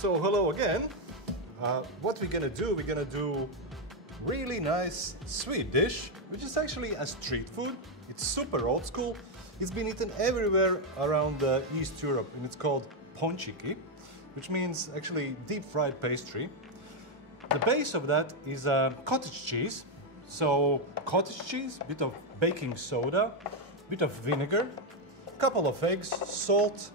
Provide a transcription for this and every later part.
So hello again. What we're gonna do really nice sweet dish, which is actually a street food. It's super old school. It's been eaten everywhere around East Europe, and it's called pončiki, which means actually deep fried pastry. The base of that is cottage cheese. So cottage cheese, bit of baking soda, bit of vinegar, couple of eggs, salt,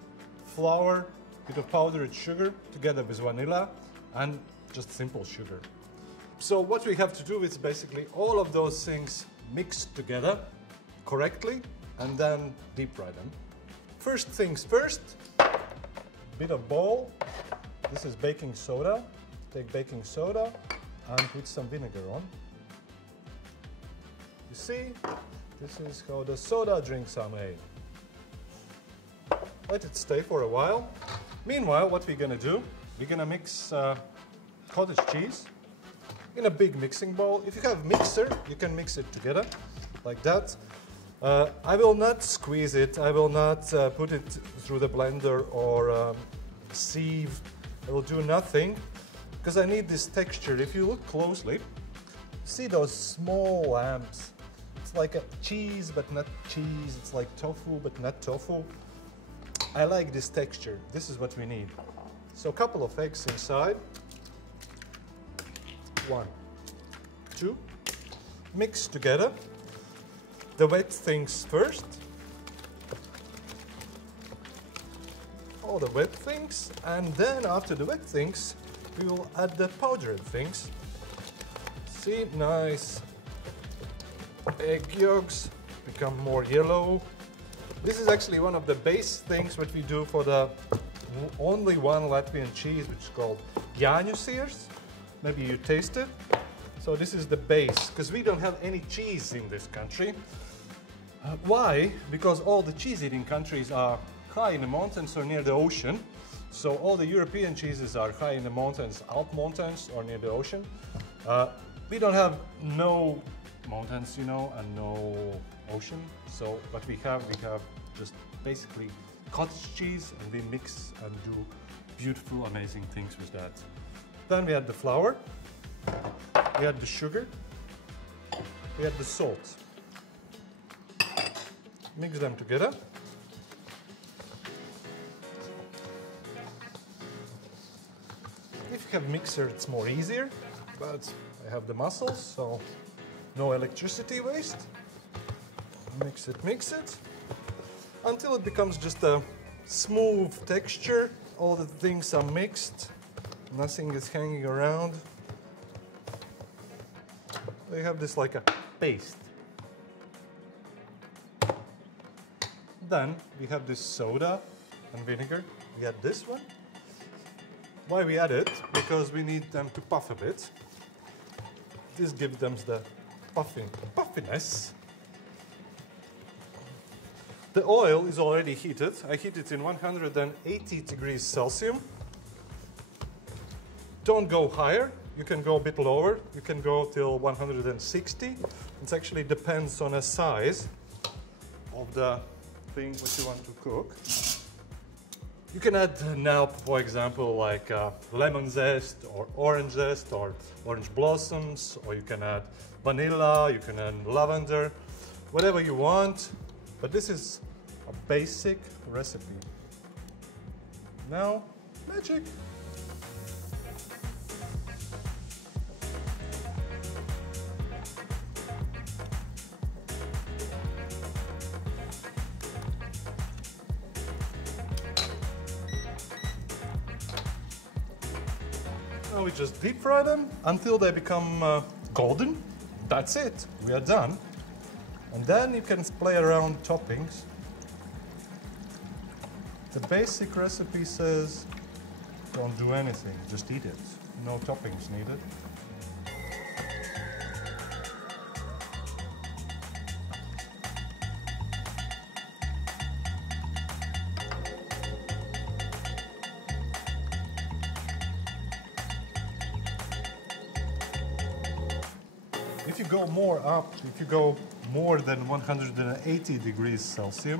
flour, bit of powdered sugar together with vanilla, and just simple sugar. So what we have to do is basically all of those things mixed together correctly and then deep fry them. First things first, bit of bowl. This is baking soda. Take baking soda and put some vinegar on. You see, this is how the soda drinks are made. Let it stay for a while. Meanwhile, what we're gonna do, we're gonna mix cottage cheese in a big mixing bowl. If you have a mixer, you can mix it together like that. I will not squeeze it. I will not put it through the blender or sieve. I will do nothing because I need this texture. If you look closely, see those small lumps. It's like a cheese, but not cheese. It's like tofu, but not tofu. I like this texture. This is what we need. So a couple of eggs inside. 1, 2. Mix together. The wet things first. All the wet things. And then after the wet things, we will add the powdered things. See, nice egg yolks become more yellow. This is actually one of the base things what we do for the only one Latvian cheese, which is called Jāņu sirs. Maybe you taste it. So this is the base, because we don't have any cheese in this country. Why? Because all the cheese-eating countries are high in the mountains or near the ocean. So all the European cheeses are high in the mountains, Alp mountains or near the ocean. We don't have no mountains, you know, and no ocean. So what we have just basically cottage cheese, and we mix and do beautiful, amazing things with that. Then we add the flour, we add the sugar, we add the salt. Mix them together. If you have a mixer, it's more easier, but I have the muscles, so no electricity waste. Mix it, until it becomes just a smooth texture. All the things are mixed. Nothing is hanging around. We have this like a paste. Then we have this soda and vinegar. We add this one. Why we add it? Because we need them to puff a bit. This gives them the puffiness. The oil is already heated. I heat it in 180 degrees Celsius. Don't go higher, you can go a bit lower, you can go till 160. It actually depends on the size of the thing what you want to cook. You can add now, for example, like lemon zest or orange blossoms, or you can add vanilla, you can add lavender, whatever you want. But this is a basic recipe. Now, magic. Now we just deep fry them until they become golden. That's it, we are done. And then you can play around toppings. The basic recipe says don't do anything, just eat it. No toppings needed. If you go more up, if you go more than 180 degrees Celsius,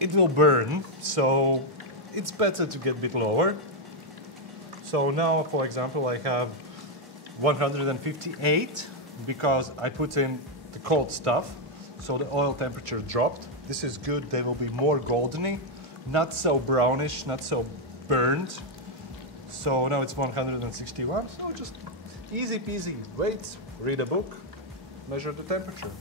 it will burn, so it's better to get a bit lower. So now, for example, I have 158 because I put in the cold stuff, so the oil temperature dropped. This is good. They will be more goldeny, not so brownish, not so burned. So now it's 161. So just easy peasy. Wait, read a book, measure the temperature.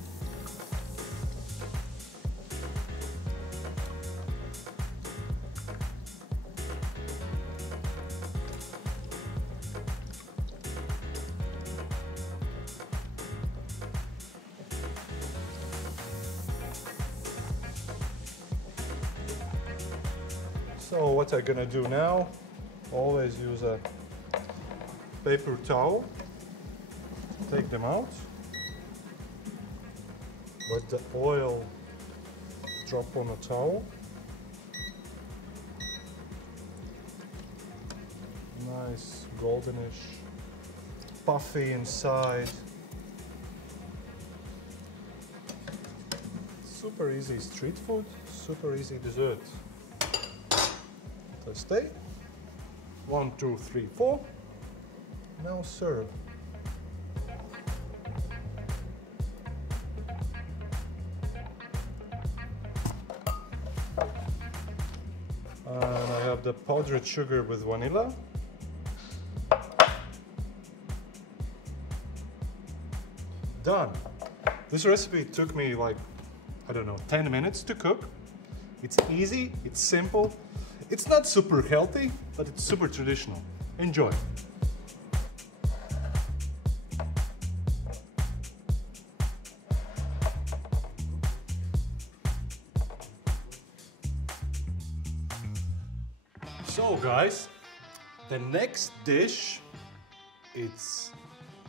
So what I'm gonna do now, always use a paper towel, take them out, let the oil drop on the towel. Nice goldenish, puffy inside. Super easy street food, super easy dessert. Stay. 1, 2, 3, 4. Now serve. And I have the powdered sugar with vanilla. Done. This recipe took me like, I don't know, 10 minutes to cook. It's easy, it's simple. It's not super healthy, but it's super traditional. Enjoy. So guys, the next dish, it's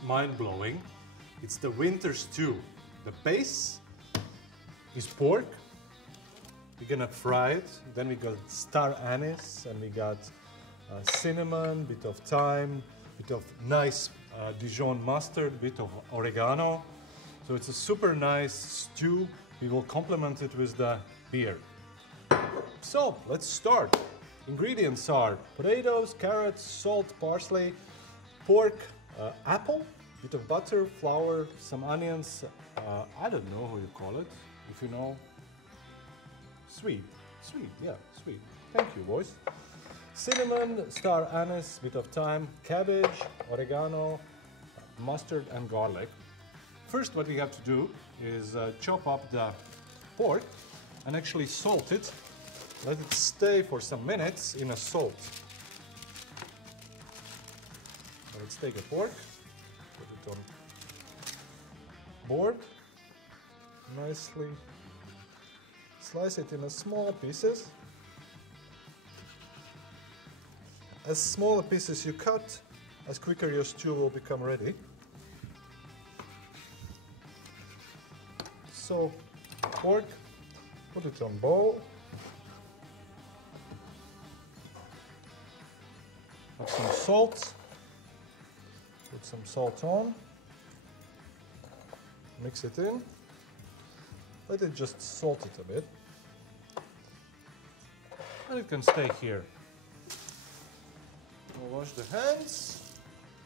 mind-blowing. It's the winter stew. The base is pork. We're gonna fry it. Then we got star anise, and we got cinnamon, bit of thyme, bit of nice Dijon mustard, bit of oregano. So it's a super nice stew. We will complement it with the beer. So let's start. Ingredients are potatoes, carrots, salt, parsley, pork, apple, bit of butter, flour, some onions. I don't know how you call it. If you know. Sweet, yeah, sweet. Thank you, boys. Cinnamon, star anise, bit of thyme, cabbage, oregano, mustard, and garlic. First, what we have to do is chop up the pork and actually salt it. Let it stay for some minutes in a salt. So let's take a pork, put it on board, nicely. Slice it in small pieces. As smaller pieces you cut, as quicker your stew will become ready. So, pork, put it on bowl. Add some salt. Put some salt on. Mix it in. Let it just salt it a bit. And it can stay here. We'll wash the hands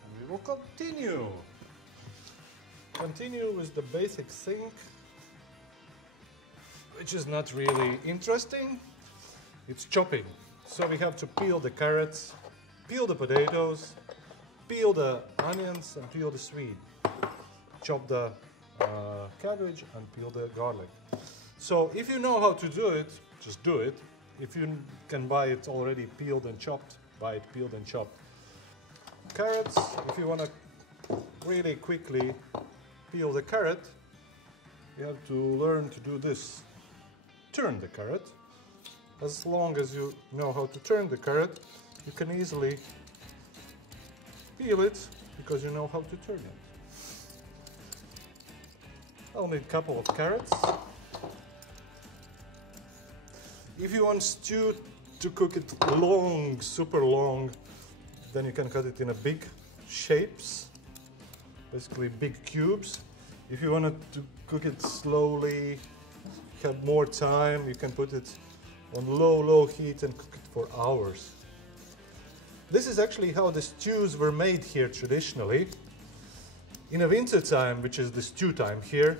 and we will continue. Continue with the basic thing, which is not really interesting. It's chopping. So we have to peel the carrots, peel the potatoes, peel the onions and peel the sweet. Chop the cabbage and peel the garlic. So if you know how to do it, just do it. If you can buy it already peeled and chopped, buy it peeled and chopped. Carrots, if you want to really quickly peel the carrot, you have to learn to do this. Turn the carrot. As long as you know how to turn the carrot, you can easily peel it because you know how to turn it. I'll need a couple of carrots. If you want stew to cook it long, super long, then you can cut it in a big shapes, basically big cubes. If you want to cook it slowly, have more time, you can put it on low heat and cook it for hours. This is actually how the stews were made here traditionally. In the winter time, which is the stew time here,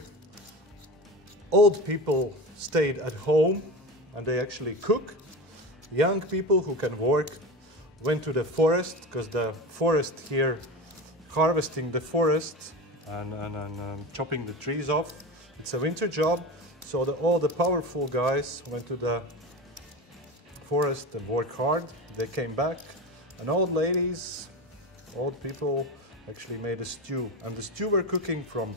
old people stayed at home and they actually cook. Young people who can work went to the forest, because the forest here, harvesting the forest and chopping the trees off, it's a winter job. So all the powerful guys went to the forest and worked hard. They came back, and old ladies, old people actually made a stew. And the stew were cooking from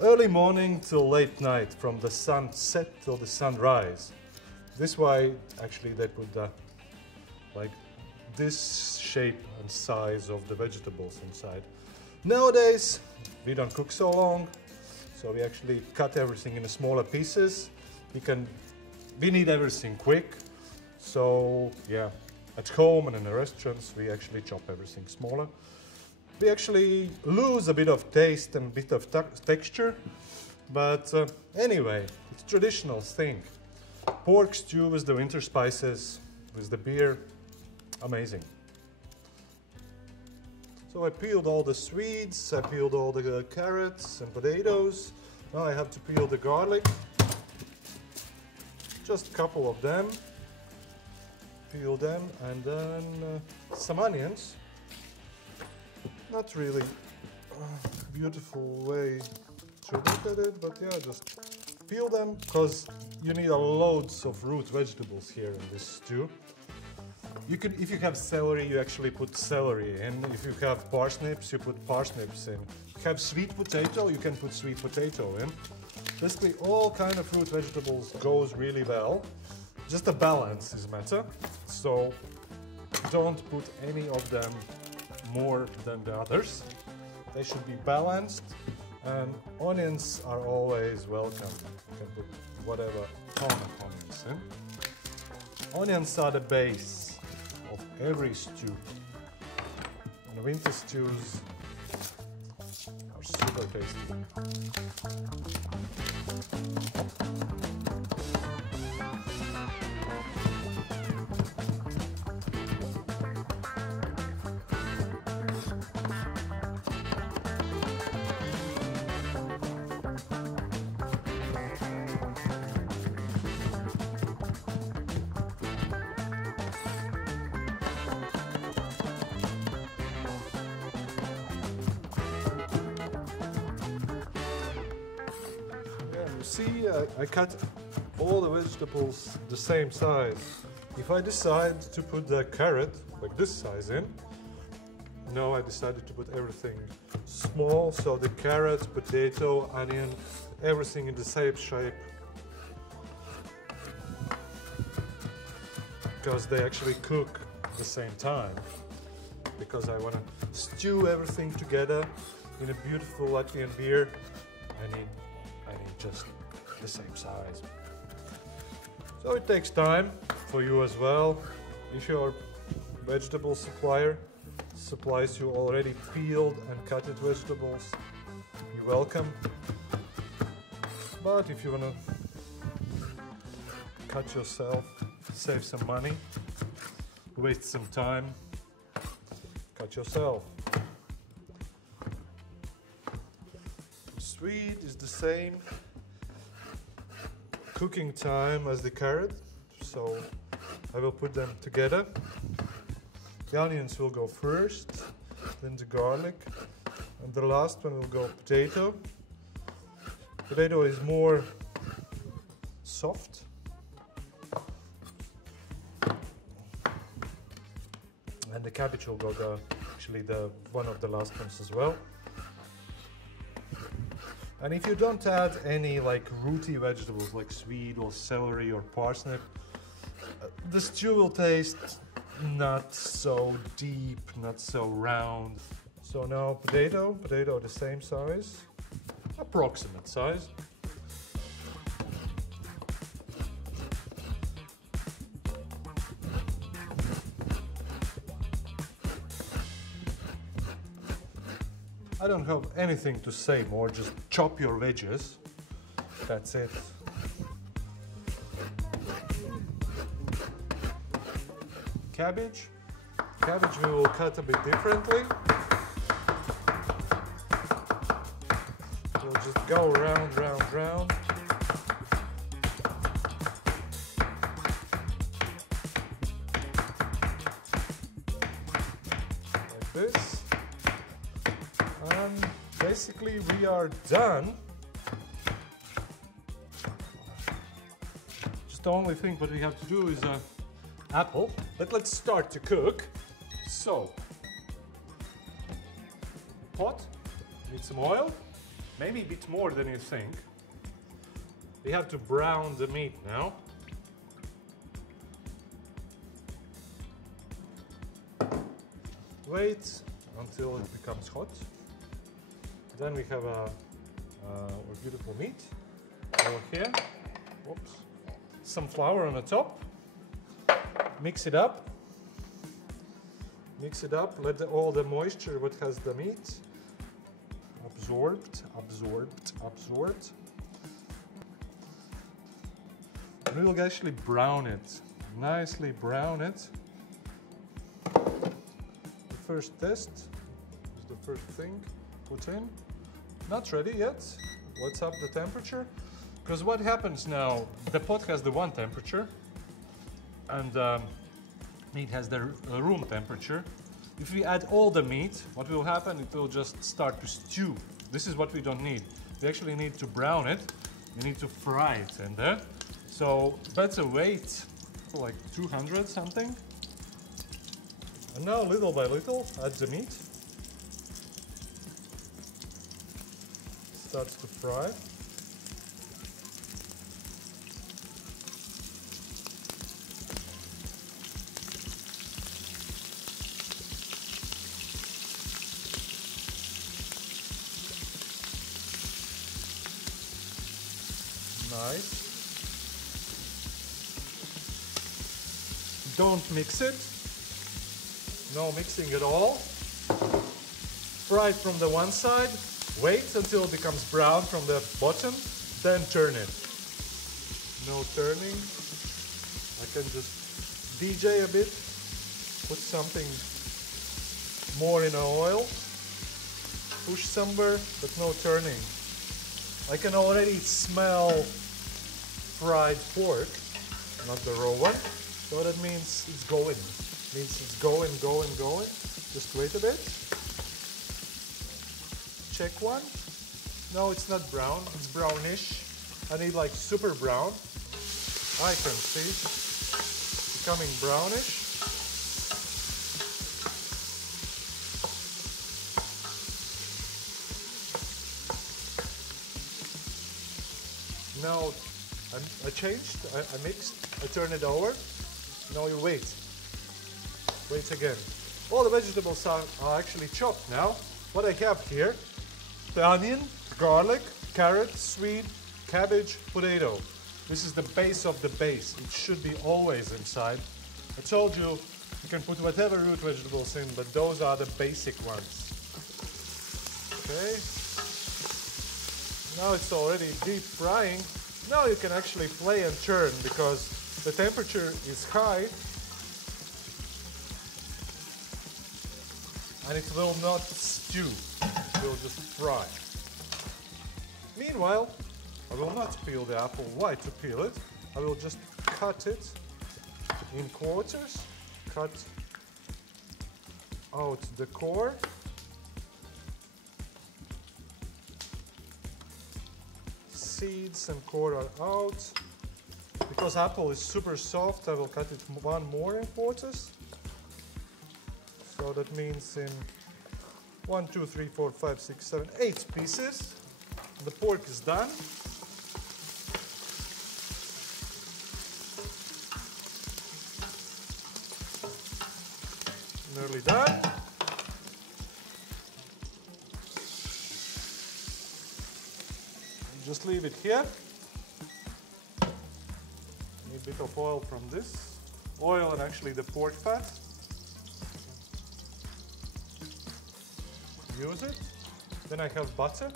early morning till late night, from the sunset till the sunrise. This is why actually they put the, like this shape and size of the vegetables inside. Nowadays, we don't cook so long, so we actually cut everything into smaller pieces. We need everything quick. So yeah, at home and in the restaurants, we actually chop everything smaller. We actually lose a bit of taste and a bit of texture, but anyway, it's a traditional thing. Pork stew with the winter spices, with the beer, amazing. So I peeled all the sweets, I peeled all the carrots and potatoes. Now I have to peel the garlic, just a couple of them. Peel them, and then some onions. Not really a beautiful way to look at it, but yeah, just peel them, because you need loads of root vegetables here in this stew. If you have celery, you actually put celery in. If you have parsnips, you put parsnips in. If you have sweet potato, you can put sweet potato in. Basically, all kind of root vegetables goes really well. Just the balance is matter. So don't put any of them more than the others. They should be balanced, and onions are always welcome. You can put whatever ton of onions in. Onions are the base of every stew. And the winter stews are super tasty. See, I cut all the vegetables the same size. If I decide to put the carrot like this size in, now I decided to put everything small, so the carrot, potato, onion, everything in the same shape, because they actually cook at the same time, because I want to stew everything together in a beautiful Latvian beer. I need just the same size. So it takes time for you as well. If your vegetable supplier supplies you already peeled and cutted vegetables, you're welcome. But if you want to cut yourself, save some money, waste some time, cut yourself. Sweet is the same cooking time as the carrot, so I will put them together. The onions will go first, then the garlic, and the last one will go potato. Potato is more soft. And the cabbage will go actually one of the last ones as well. And if you don't add any like rooty vegetables like sweet or celery or parsnip, the stew will taste not so deep, not so round. So now potato the same size, approximate size. I don't have anything to say more, just chop your veggies. That's it. Cabbage, Cabbage we will cut a bit differently. We'll just go round, round, round. Like this. And basically we are done. Just the only thing what we have to do is apple. But let's start to cook. So, pot, need some oil, maybe a bit more than you think. We have to brown the meat now. Wait until it becomes hot. Then we have our beautiful meat over here. Whoops. Some flour on the top. Mix it up. Mix it up, let all the moisture what has the meat absorbed. And we'll actually brown it, nicely brown it. The first test is the first thing put in. Not ready yet. Let's up the temperature. Because what happens now, the pot has the one temperature and meat has the room temperature. If we add all the meat, what will happen? It will just start to stew. This is what we don't need. We actually need to brown it. We need to fry it in there. So better wait for like 200 something. And now little by little, add the meat. Starts to fry. Nice. Don't mix it. No mixing at all. Fry it from the one side. Wait until it becomes brown from the bottom. Then turn it. No turning. I can just DJ a bit. Put something more in oil. Push somewhere, but no turning. I can already smell fried pork, not the raw one. So that means it's going. Means it's going. Just wait a bit. Check one. No, it's not brown. It's brownish. I need like super brown. I can see becoming brownish. Now I changed, I mixed, I turn it over. Now you wait. Wait again. All the vegetables are actually chopped now. What I have here, the onion, garlic, carrot, sweet, cabbage, potato. This is the base of the base. It should be always inside. I told you, you can put whatever root vegetables in, but those are the basic ones. Okay. Now it's already deep frying. Now you can actually play and turn because the temperature is high and it will not stew, it will just fry. Meanwhile, I will not peel the apple. Why to peel it? I will just cut it in quarters, cut out the core. Seeds and core are out. Because apple is super soft, I will cut it one more in quarters. So that means in 1, 2, 3, 4, 5, 6, 7, 8 pieces. The pork is done. Nearly done. Just leave it here. Need a bit of oil from this. Oil and actually the pork fat. Use it. Then I have butter.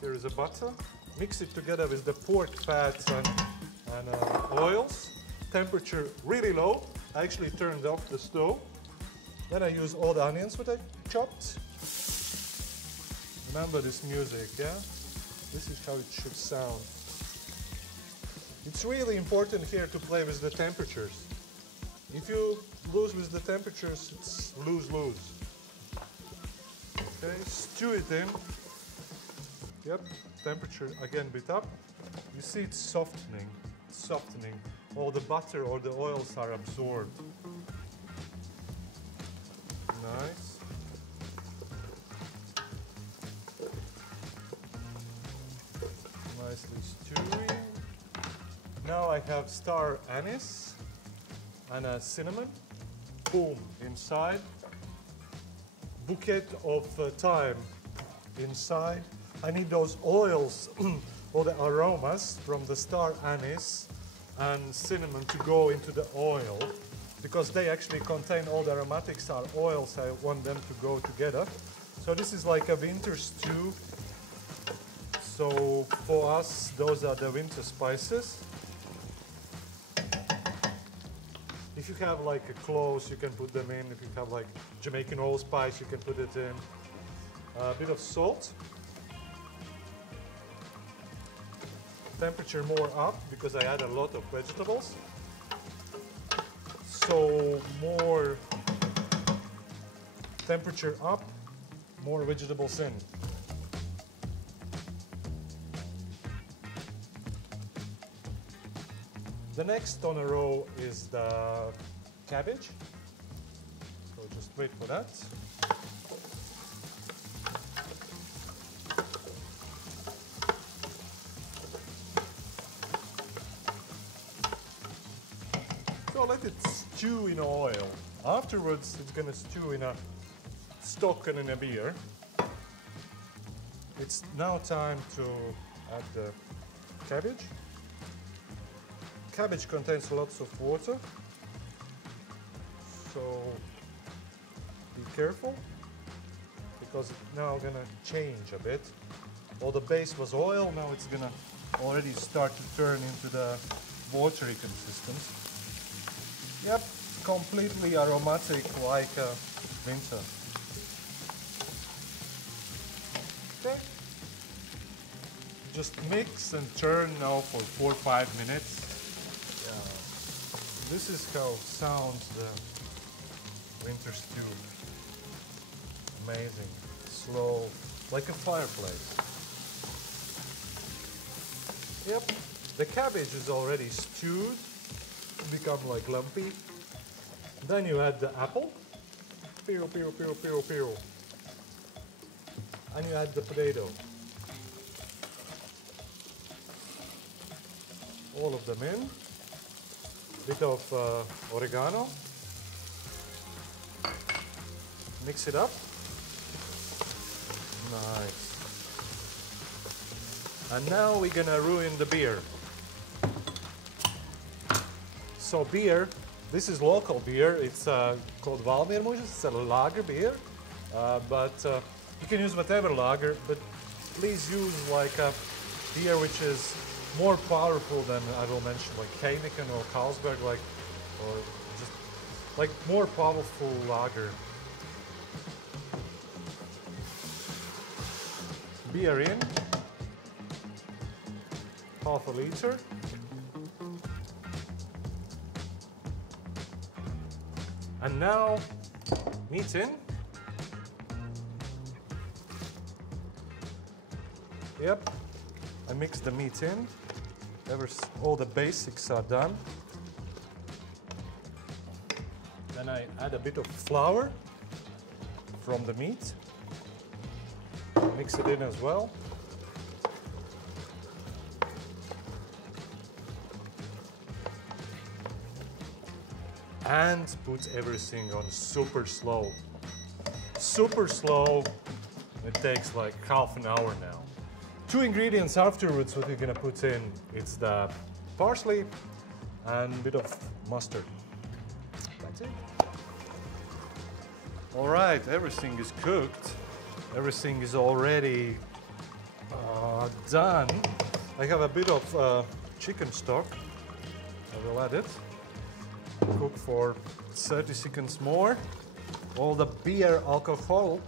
Here is a butter. Mix it together with the pork fats and oils. Temperature really low. I actually turned off the stove. Then I use all the onions that I chopped. Remember this music, yeah? This is how it should sound. It's really important here to play with the temperatures. If you lose with the temperatures, it's lose-lose. Okay, stew it in. Yep, temperature again bit up. You see it's softening, softening. All the butter or the oils are absorbed. Nice. Nicely stewing. Now I have star anise and a cinnamon. Boom, inside. Bouquet of thyme inside. I need those oils, all the aromas from the star anise and cinnamon to go into the oil, because they actually contain all the aromatics are oils. I want them to go together. So this is like a winter stew. So for us, those are the winter spices. If you have like a cloves, you can put them in. If you have like Jamaican allspice, you can put it in. A bit of salt. Temperature more up because I add a lot of vegetables. So more temperature up, more vegetables in. The next on a row is the cabbage. So just wait for that. So let it stew in oil. Afterwards, it's going to stew in a stock and in a beer. It's now time to add the cabbage. Cabbage contains lots of water, so be careful, because it's now going to change a bit. All the base was oil, now it's going to already start to turn into the watery consistency. Yep, completely aromatic like winter. Okay. Just mix and turn now for 4 or 5 minutes. This is how sounds the winter stew. Amazing, slow, like a fireplace. Yep, the cabbage is already stewed, become like lumpy. Then you add the apple, peel, peel, peel, peel, peel. And you add the potato. All of them in. Bit of oregano. Mix it up. Nice. And now we're gonna ruin the beer. So beer, this is local beer. It's called Valmiermužas. It's a lager beer, but you can use whatever lager. But please use like a beer which is more powerful than, I will mention, like Heineken or Carlsberg, or just like more powerful lager. Beer in, half a liter. And now meat in. Yep, I mix the meat in. All the basics are done. Then I add a bit of flour from the meat. Mix it in as well. And put everything on super slow. Super slow. It takes like half an hour now. 2 ingredients afterwards what you're gonna put in. It's the parsley and a bit of mustard. That's it. All right, everything is cooked. Everything is already done. I have a bit of chicken stock. I will add it. Cook for 30 seconds more. all the beer alcohol,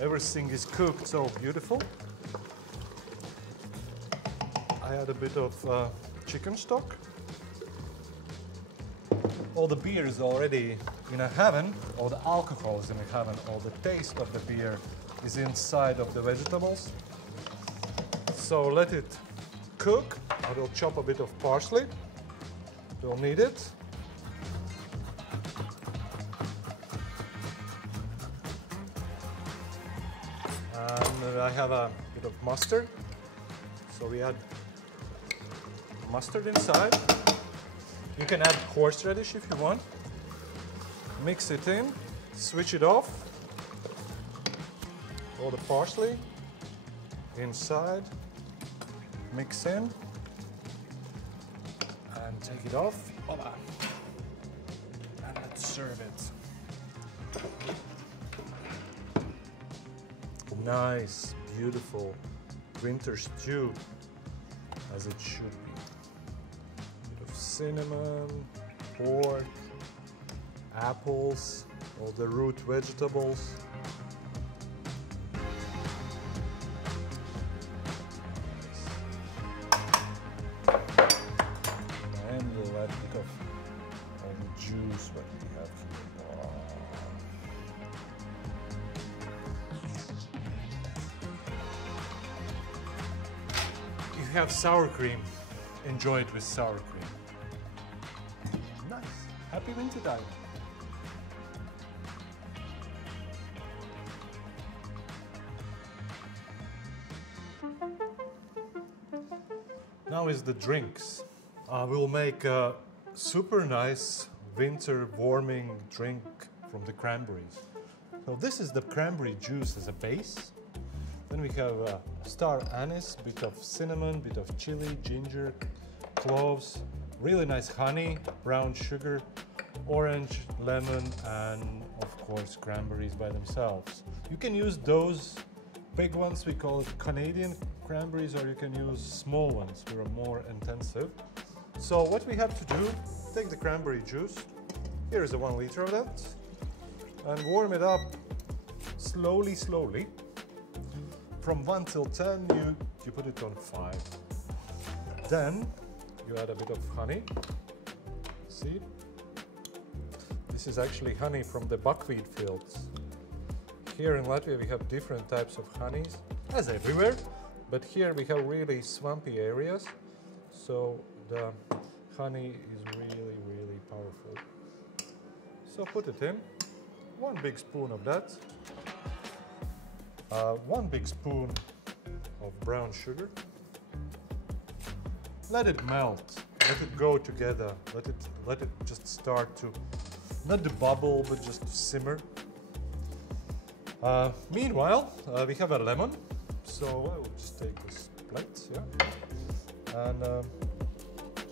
everything is cooked so beautiful. I add a bit of chicken stock. All the beer is already in a heaven, all the alcohol is in a heaven, all the taste of the beer is inside of the vegetables. So let it cook. I will chop a bit of parsley. We'll need it. And I have a bit of mustard. So we add mustard inside. You can add horseradish if you want. Mix it in, switch it off. All the parsley inside, mix in, and take it off. Voila. And let's serve it. Nice, beautiful winter stew, as it should be. Cinnamon, pork, apples, all the root vegetables. And we'll add a bit of all the juice what we have here. Wow. If you have sour cream, enjoy it with sour cream. Nice. Happy winter time. Now is the drinks. We'll make a super nice winter warming drink from the cranberries. So this is the cranberry juice as a base. Then we have star anise, bit of cinnamon, bit of chili, ginger, cloves, really nice honey, brown sugar, orange, lemon, and of course cranberries by themselves. You can use those big ones, we call it Canadian cranberries, or you can use small ones, which are more intensive. So what we have to do, take the cranberry juice, here is a 1 liter of that, and warm it up slowly. From 1 till 10, you put it on 5. Then you add a bit of honey. See? This is actually honey from the buckwheat fields. Here in Latvia we have different types of honeys, as everywhere, but here we have really swampy areas, so the honey is really powerful. So put it in, 1 big spoon of that, 1 big spoon of brown sugar. Let it melt, let it go together, let it just start to, not to bubble, but just to simmer. Meanwhile, we have a lemon, so I will just take this plate, yeah, and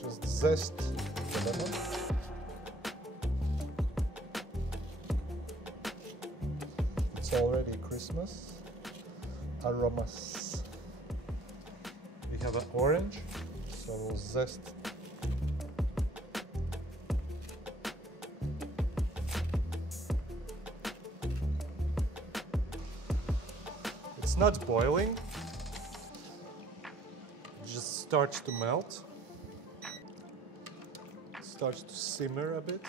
just zest the lemon. It's already Christmas aromas. We have an orange, so we'll zest. It's not boiling, it just starts to melt, it starts to simmer a bit.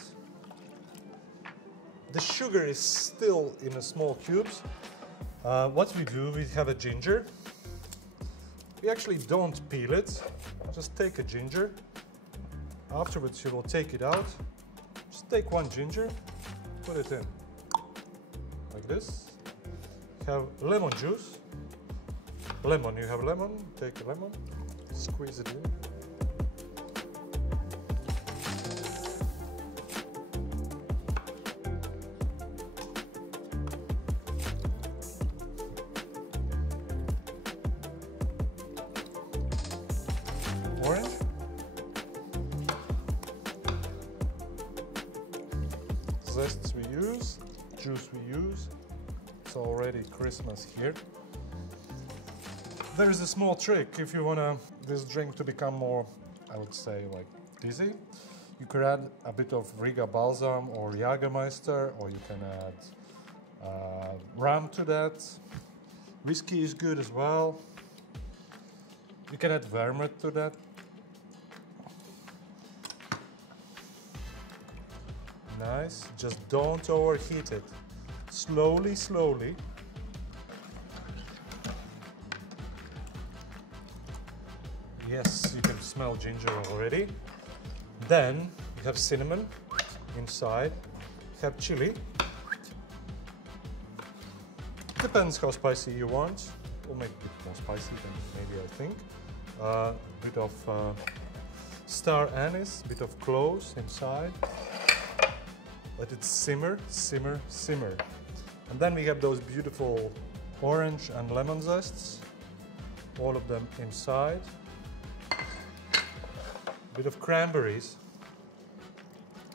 The sugar is still in a small cubes. What we do, we have a ginger. We actually don't peel it, just take a ginger. Afterwards you will take it out. Just take 1 ginger, put it in, like this. Have lemon juice. Lemon, you have lemon, take a lemon, squeeze it in. Orange. Zests we use, juice we use. It's already Christmas here. There is a small trick if you want this drink to become more, I would say, like dizzy. You could add a bit of Riga balsam or Jägermeister, or you can add rum to that. Whiskey is good as well. You can add vermouth to that. Nice. Just don't overheat it. Slowly, slowly. Yes, you can smell ginger already. Then you have cinnamon inside. You have chili. Depends how spicy you want. We'll make it a bit more spicy than maybe I think. Bit of star anise, bit of cloves inside. Let it simmer, simmer, simmer. And then we have those beautiful orange and lemon zests. All of them inside. Bit of cranberries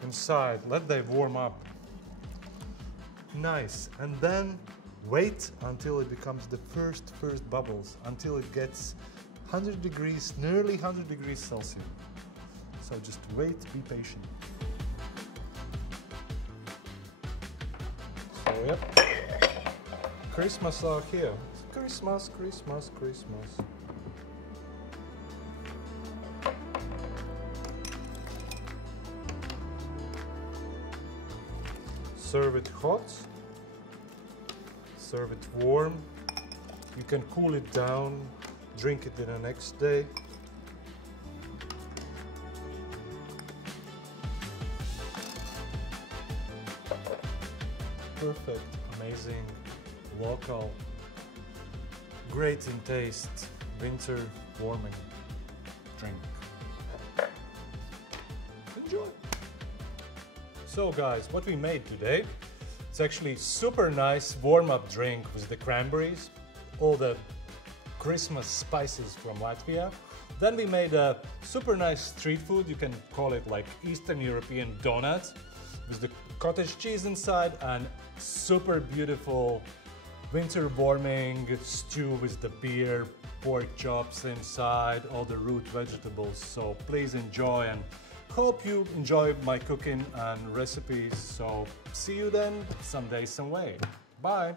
inside. Let them warm up. Nice. And then wait until it becomes the first bubbles, until it gets 100 degrees, nearly 100 degrees Celsius. So just wait, be patient. So yep, Christmas are here. Christmas, Christmas, Christmas. Serve it hot. Serve it warm. You can cool it down, drink it the next day. Perfect, amazing, local, great in taste, winter warming drink. Enjoy! So guys, what we made today, it's actually super nice warm-up drink with the cranberries, all the Christmas spices from Latvia. Then we made a super nice street food, you can call it like Eastern European donut, with the cottage cheese inside and super beautiful winter warming stew with the beer, pork chops inside, all the root vegetables. So please enjoy, and hope you enjoy my cooking and recipes. So see you then someday, some way. Bye.